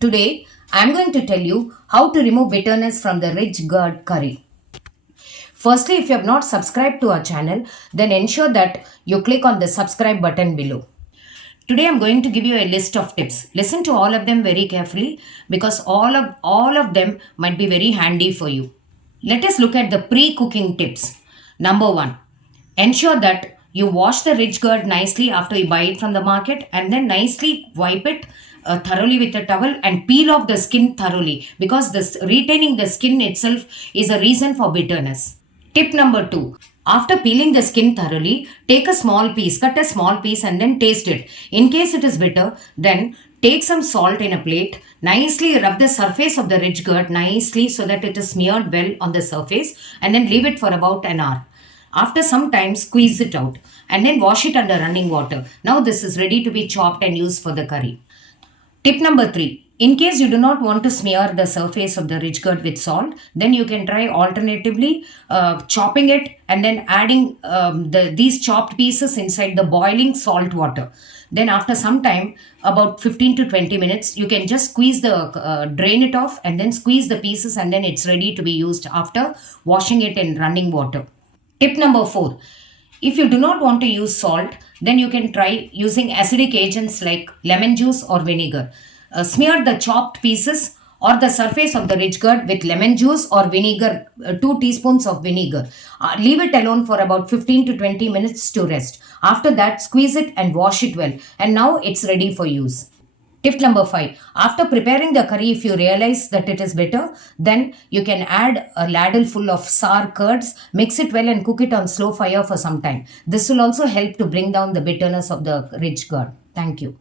Today, I am going to tell you how to remove bitterness from the rich gourd curry. Firstly, if you have not subscribed to our channel, then ensure that you click on the subscribe button below. Today, I'm going to give you a list of tips. Listen to all of them very carefully because all of them might be very handy for you. Let us look at the pre-cooking tips. Number 1. Ensure that you wash the ridge gourd nicely after you buy it from the market and then nicely wipe it thoroughly with a towel and peel off the skin thoroughly because this retaining the skin itself is a reason for bitterness. Tip number 2. After peeling the skin thoroughly, take a small piece, cut a small piece and then taste it. In case it is bitter, then take some salt in a plate, nicely rub the surface of the ridge gourd nicely so that it is smeared well on the surface and then leave it for about an hour. After some time, squeeze it out and then wash it under running water. Now this is ready to be chopped and used for the curry. Tip number 3. In case you do not want to smear the surface of the ridge gourd with salt, then you can try alternatively chopping it and then adding these chopped pieces inside the boiling salt water. Then after some time, about 15 to 20 minutes, you can just drain it off and then squeeze the pieces and then it's ready to be used after washing it in running water. Tip number 4. If you do not want to use salt, then you can try using acidic agents like lemon juice or vinegar. Smear the chopped pieces or the surface of the ridge gourd with lemon juice or vinegar, 2 teaspoons of vinegar. Leave it alone for about 15 to 20 minutes to rest. After that, squeeze it and wash it well. And now it's ready for use. Tip number 5. After preparing the curry, if you realize that it is bitter, then you can add a ladle full of sour curds, mix it well and cook it on slow fire for some time. This will also help to bring down the bitterness of the ridge gourd. Thank you.